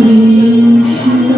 你是。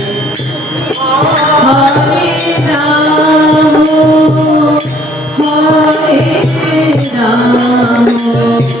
Thank you.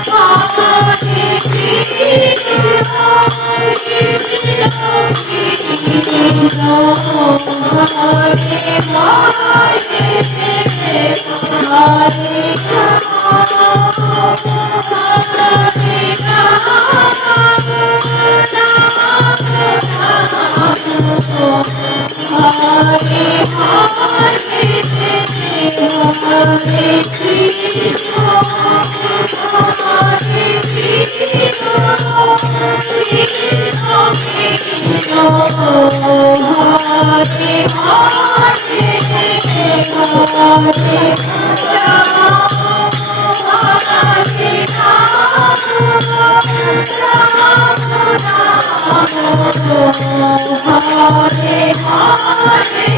Oh, Hare Hare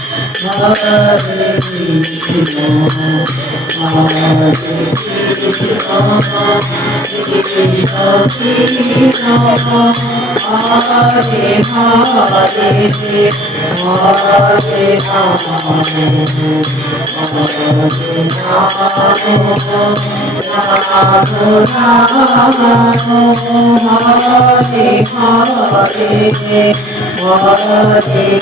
Hare Krishna, Hare Krishna, Hare Hare, Hare Hare, Hare Hare, Hare Hare. Hare Hare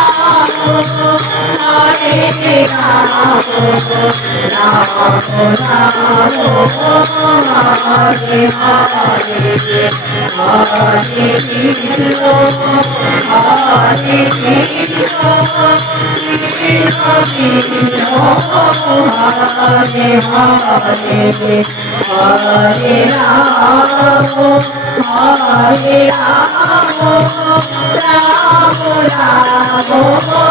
Hare Rama Rama Rama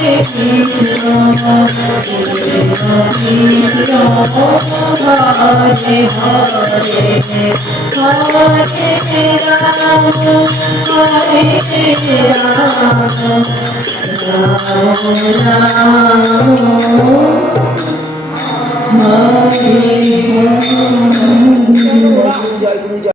Hare Ram Hare Ram Hare Ram